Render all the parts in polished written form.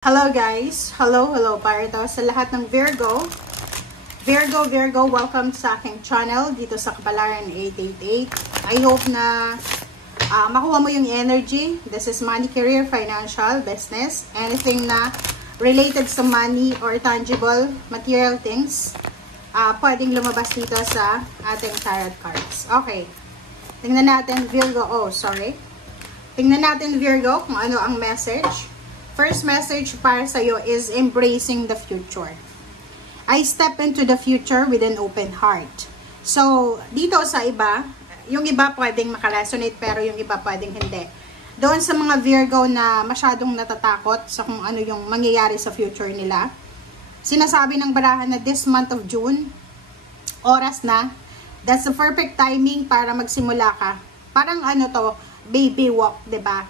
Hello guys! Hello para to sa lahat ng Virgo. Virgo, welcome sa aking channel dito sa Kapalaran 888. I hope na makuha mo yung energy. This is money, career, financial, business, anything na related sa money or tangible, material things. Pwedeng lumabas dito sa ating tarot cards. Okay. Tingnan natin Virgo. Tingnan natin Virgo kung ano ang message. First message para sa'yo is embracing the future. I step into the future with an open heart. So, dito sa iba, yung iba pwedeng makaresonate pero yung iba pwedeng hindi. Doon sa mga Virgo na masyadong natatakot sa kung ano yung mangyayari sa future nila, sinasabi ng barahan na this month of June, oras na, that's the perfect timing para magsimula ka. Parang ano to, baby walk, 'di ba?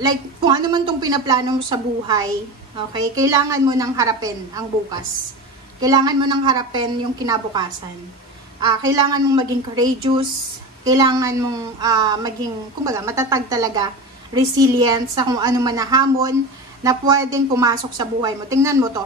Like, kung ano man itong pinaplano mo sa buhay, okay, kailangan mo nang harapin ang bukas. Kailangan mo nang harapin yung kinabukasan. Kailangan mong maging courageous, kailangan mong maging, kumbaga, matatag talaga, resilient sa kung ano man na hamon na pwedeng pumasok sa buhay mo. Tingnan mo to.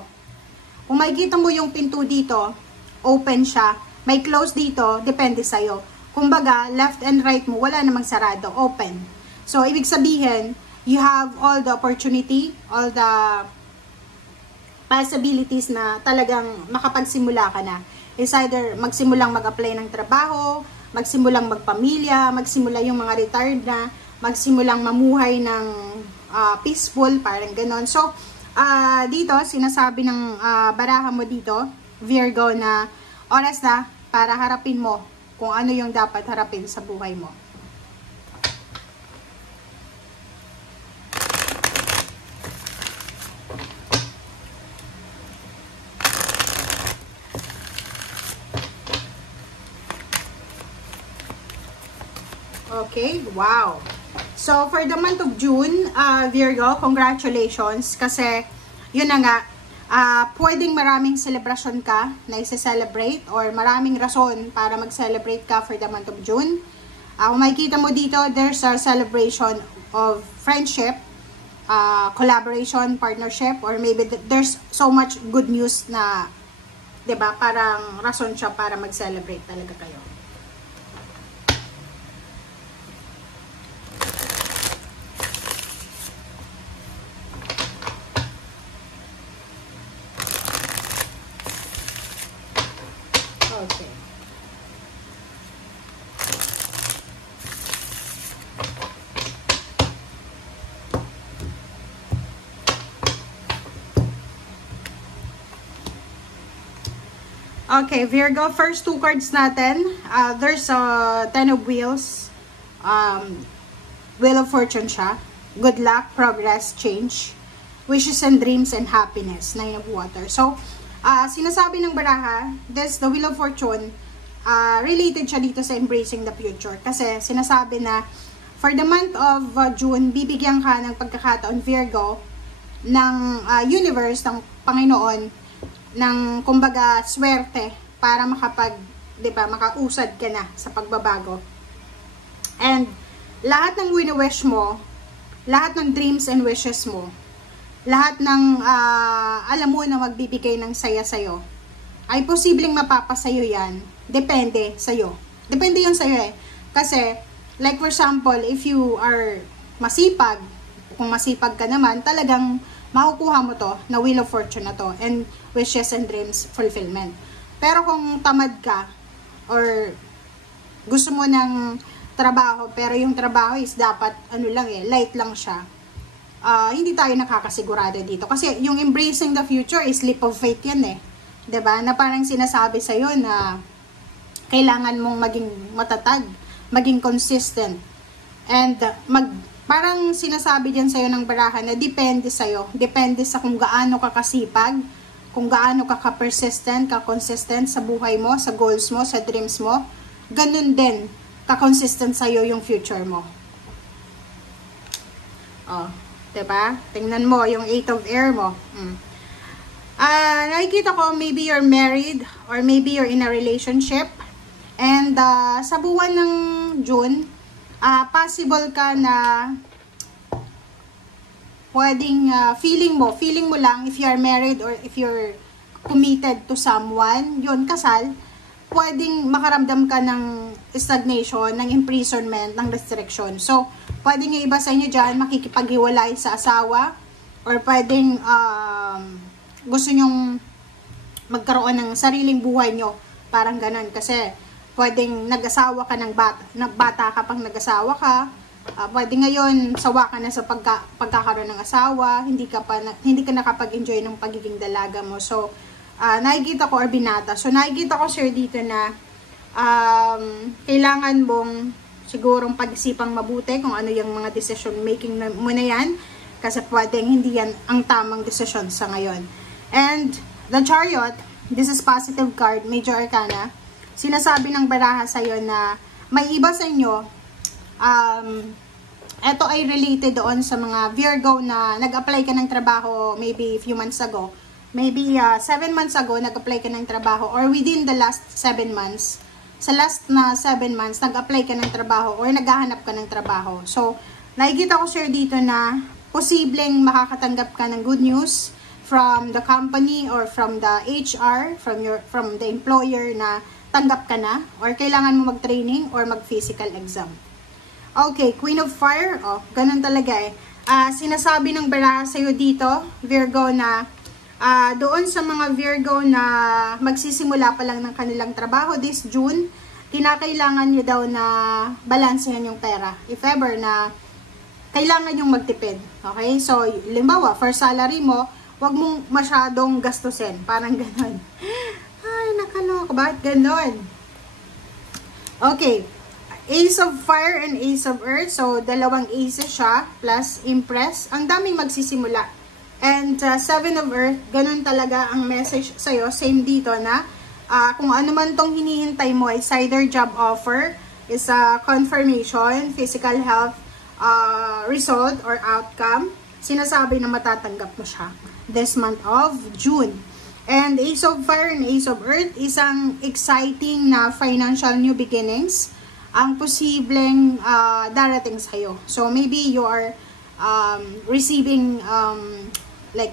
Kung makikita mo yung pinto dito, open siya. May close dito, depende sa'yo. Kumbaga, left and right mo, wala namang sarado, open. So, ibig sabihin, you have all the opportunity, all the possibilities na talagang makapagsimula ka na. It's either magsimulang mag-apply ng trabaho, magsimulang magpamilya, magsimula yung mga retired na, magsimulang mamuhay ng peaceful, parang ganon. So, dito, sinasabi ng baraha mo dito, Virgo, na oras na para harapin mo kung ano yung dapat harapin sa buhay mo. Okay, wow. So, for the month of June, Virgo, congratulations. Kasi, yun na nga, pwedeng maraming celebration ka na isa-celebrate or maraming rason para mag-celebrate ka for the month of June. Kung makikita mo dito, there's a celebration of friendship, collaboration, partnership, or maybe there's so much good news na, 'di ba, parang rason siya para mag-celebrate talaga kayo. Okay. Okay, Virgo, first two cards natin. There's a Ten of Wheels. Wheel of Fortune siya. Good luck, progress, change. Wishes and dreams and happiness. Nine of Water. So, sinasabi ng baraha, this, the Wheel of Fortune, related siya dito sa embracing the future. Kasi sinasabi na, for the month of June, bibigyan ka ng pagkakataon, Virgo, ng universe, ng Panginoon, ng, kumbaga, swerte para diba, makausad ka na sa pagbabago. And, lahat ng wini-wish mo, lahat ng dreams and wishes mo, lahat ng alam mo na magbibigay ng saya sa'yo, ay posibleng mapapasayo yan. Depende sa'yo. Depende yun sa'yo eh. Kasi, like for example, if you are masipag, kung masipag ka naman, talagang makukuha mo to na Wheel of Fortune na to and wishes and dreams fulfillment. Pero kung tamad ka or gusto mo ng trabaho pero yung trabaho is dapat ano lang eh, light lang siya, hindi tayo nakakasigurado dito. Kasi yung embracing the future is leap of faith yan eh. 'Di ba? Na parang sinasabi sa'yo na kailangan mong maging matatag, maging consistent, and parang sinasabi dyan sa'yo ng baraha na depende sa'yo. Depende sa kung gaano ka kasipag, kung gaano ka ka-persistent, ka-consistent sa buhay mo, sa goals mo, sa dreams mo. Ganun din, ka-consistent sa'yo yung future mo. Oh, diba? Tingnan mo yung 8 of Air mo. Nakikita ko, maybe you're married or maybe you're in a relationship. And sa buwan ng June, possible ka na pwedeng feeling mo lang if you are married or if you're committed to someone, yun, kasal, pwedeng makaramdam ka ng stagnation, ng imprisonment, ng restriction. So, pwedeng yung iba sa inyo dyan, makikipaghiwalay sa asawa, or pwedeng gusto nyong magkaroon ng sariling buhay nyo. Parang ganun. Kasi, pwedeng nag-asawa ka ng bata ka pang nag-asawa ka. Pwede ngayon, sawa ka na sa pagkakaroon ng asawa, hindi ka nakapag-enjoy ng pagiging dalaga mo. So, nakikita ko, or binata. So, nakikita ko, sir, dito na kailangan mong sigurong pag-isipang mabuti kung ano yung mga decision making mo na yan. Kasi pwedeng hindi yan ang tamang decision sa ngayon. And, the Chariot, this is positive card, Major Arcana. Sinasabi ng baraha sa'yo na may iba sa inyo, ito ay related doon sa mga Virgo na nag-apply ka ng trabaho maybe a few months ago. Maybe 7 months ago, nag-apply ka ng trabaho, or within the last 7 months. Sa last na 7 months, nag-apply ka ng trabaho or naghahanap ka ng trabaho. So, nakikita ko, sir, dito na posibleng makakatanggap ka ng good news from the company or from the HR, from the employer na tanggap ka na, or kailangan mo mag-training or mag-physical exam. Okay, Queen of Fire, ganun talaga eh. Sinasabi ng baraha sa'yo dito, Virgo, na doon sa mga Virgo na magsisimula pa lang ng kanilang trabaho this June, kinakailangan nyo daw na balansehan yung pera. If ever na kailangan yung magtipid. Okay? So, limbawa, for salary mo, wag mong masyadong gastusin. Parang ganon. Ay, nakaloka. Bakit ganon? Okay. Ace of Fire and Ace of Earth. So, dalawang aces siya, plus Empress. Ang daming magsisimula. And Seven of Earth, ganun talaga ang message sa'yo. Same dito na kung ano man tong hinihintay mo is either job offer, is a confirmation, physical health, result or outcome, sinasabi na matatanggap mo siya this month of June. And Ace of Fire and Ace of Earth, isang exciting na financial new beginnings ang posibleng darating sa'yo. So maybe you are receiving like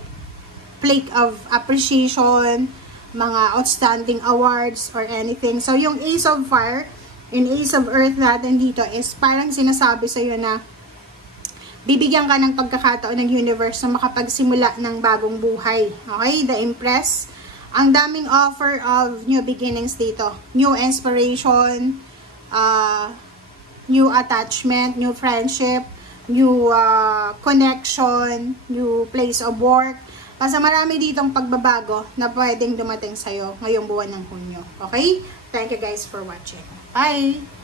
plaque of appreciation, mga outstanding awards or anything. So yung Ace of Fire and Ace of Earth natin dito is parang sinasabi sa'yo na bibigyan ka ng pagkakataon ng universe na makapagsimula ng bagong buhay. Okay? The Empress. Ang daming offer of new beginnings dito. New inspiration, new attachment, new friendship, new connection, new place of work. Basta marami ditong pagbabago na pwedeng dumating sa'yo ngayong buwan ng Hunyo. Okay? Thank you guys for watching. Bye!